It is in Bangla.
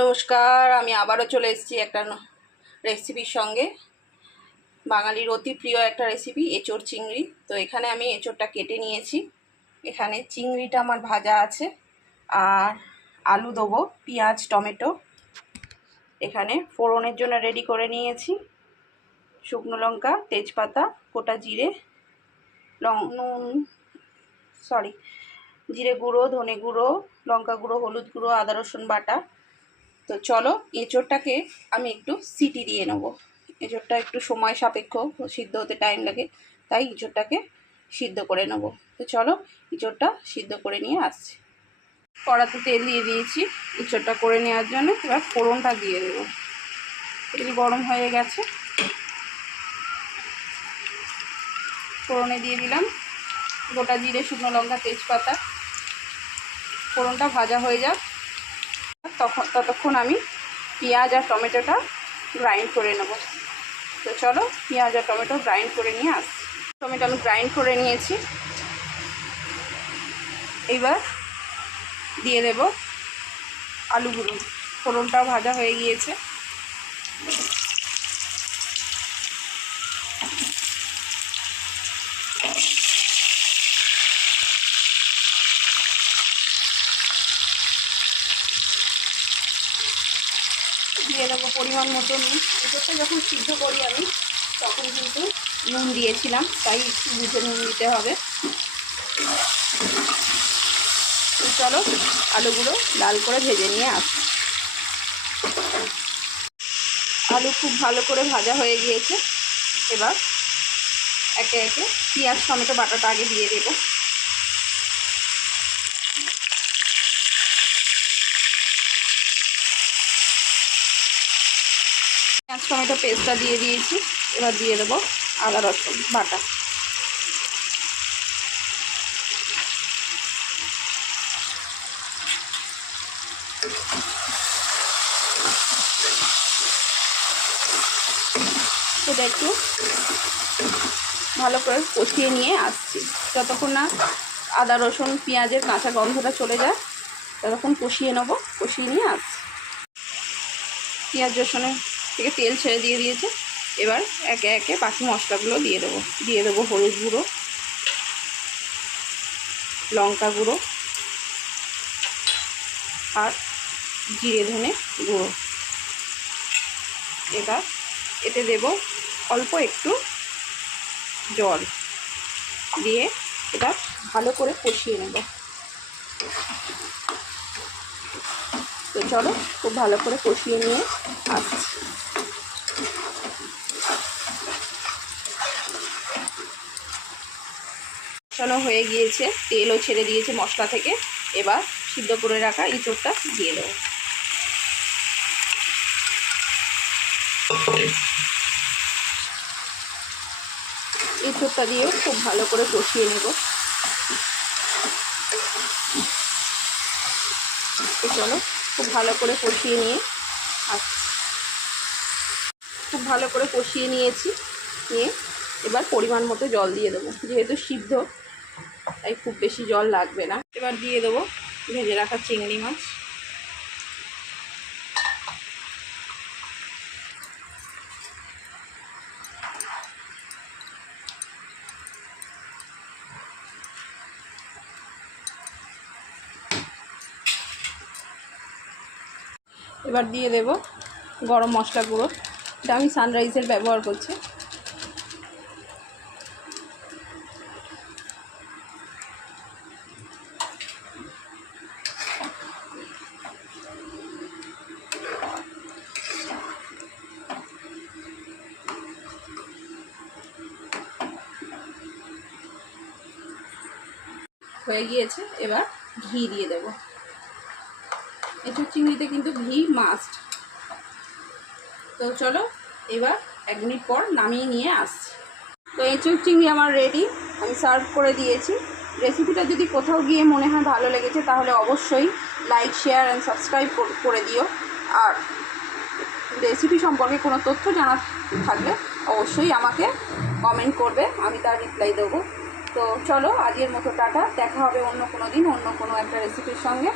নমস্কার, আমি আবারও চলে এসেছি একটা রেসিপির সঙ্গে। বাঙালির অতি প্রিয় একটা রেসিপি এঁচোড় চিংড়ি। তো এখানে আমি এঁচোড়টা কেটে নিয়েছি। এখানে চিংড়িটা আমার ভাজা আছে। আর আলু দেবো, পেঁয়াজ, টমেটো। এখানে ফোড়নের জন্য রেডি করে নিয়েছি। শুকনো লঙ্কা, তেজপাতা, গোটা জিরে, লং নুন সরি জিরে গুঁড়ো, ধনে গুঁড়ো, লঙ্কা গুঁড়ো, হলুদ গুঁড়ো, আদা রসুন বাটা। তো চলো, এঁচোড়টাকে আমি একটু সিটি দিয়ে নেব। এঁচোড়টা একটু সময় সাপেক্ষ, সিদ্ধ হতে টাইম লাগে, তাই এঁচোড়টাকে সিদ্ধ করে নেব। তো চলো, এঁচোড়টা সিদ্ধ করে নিয়ে আসছি। কড়াতে তেল দিয়ে দিয়েছি, এঁচোড়টা করে নেওয়ার জন্য এবার ফোড়নটা দিয়ে দেবো। তেল গরম হয়ে গেছে। ফোড়নে দিয়ে দিলাম গোটা জিরে, শুকনো লঙ্কা, তেজপাতা। ফোড়নটা ভাজা হয়ে যাক। তখন ততক্ষণ আমি পেঁয়াজ আর টমেটোটা গ্রাইন্ড করে নেব। তো চলো পেঁয়াজ আর টমেটো গ্রাইন্ড করে নিয়ে আস, টমেটো আমি গ্রাইন্ড করে নিয়েছি। এইবার দিয়ে দেব আলুগুলো ফোড়নটাও ভাজা হয়ে গিয়েছে। দিয়ে দেবো পরিমাণ মতো নুন এটাতে যখন সিদ্ধ করি আমি, তখন কিন্তু নুন দিয়েছিলাম, তাই একটু বুঝে নুন দিতে হবে। চলো, আলুগুলো লাল করে ভেজে নিয়ে আস। আলু খুব ভালো করে ভাজা হয়ে গিয়েছে। এবার একে একে পেঁয়াজ, টমেটো, বাটাটা আগে দিয়ে দেবো। পেঁয়াজ, টমেটো পেস্টটা দিয়ে দিয়েছি। এবার দিয়ে দেবো আদা, রসুন বাটা। সেটা একটু ভালো করে কষিয়ে নিয়ে আসছি। যতক্ষণ না আদা, রসুন, পেঁয়াজের কাঁচা গন্ধটা চলে যায়, ততক্ষণ কষিয়ে নেব, কষিয়ে নিয়ে আসছি। পেঁয়াজ, রসুনের থেকে তেল ছেড়ে দিয়ে দিয়েছে। এবার একে একে বাকি মশলাগুলো দিয়ে দেবো। দিয়ে দেবো হলুদ গুঁড়ো, লঙ্কা গুঁড়ো আর জিরে ধনে গুঁড়ো। এবার এতে দেব অল্প একটু জল। দিয়ে এটা ভালো করে কষিয়ে নেব। তো চলো খুব ভালো করে কষিয়ে নিয়ে আসছি। কষানো হয়ে গিয়েছে, তেলও ছেড়ে দিয়েছে মশলা থেকে। এবার সিদ্ধ করে রাখা ইঁচড়টা দিয়ে দেবো। ইঁচড়টা দিয়েও খুব ভালো করে কষিয়ে নেব। চলো, খুব ভালো করে কষিয়ে নিয়ে আসছি খুব ভালো করে কষিয়ে নিয়েছি, নিয়ে এবার পরিমাণ মতো জল দিয়ে দেবো। যেহেতু সিদ্ধ তাই খুব বেশি জল লাগবে না। এবার দিয়ে দেবো ভেজে রাখা চিংড়ি মাছ। এবার দিয়ে দেব গরম মশলা গুঁড়ো এটা আমি সানরাইজের ব্যবহার করছি। হয়ে গিয়েছে, এবার ঘি দিয়ে দেব। এঁচুর চিংড়িতে কিন্তু ঘি মাস্ট তো চলো, এবার এক মিনিট পর নামিয়ে নিয়ে আসছি। তো এঁচুর চিংড়ি আমার রেডি আমি সার্ভ করে দিয়েছি। রেসিপিটা যদি কোথাও গিয়ে মনে হয় ভালো লেগেছে, তাহলে অবশ্যই লাইক শেয়ার অ্যান্ড সাবস্ক্রাইব করে দিও। আর রেসিপি সম্পর্কে কোনো তথ্য জানার থাকলে অবশ্যই আমাকে কমেন্ট করবে, আমি তার রিপ্লাই দেবো। তো চলো আজকের মতো টাটা। দেখা হবে অন্য কোনো দিন, অন্য কোনো একটা রেসিপির সঙ্গে।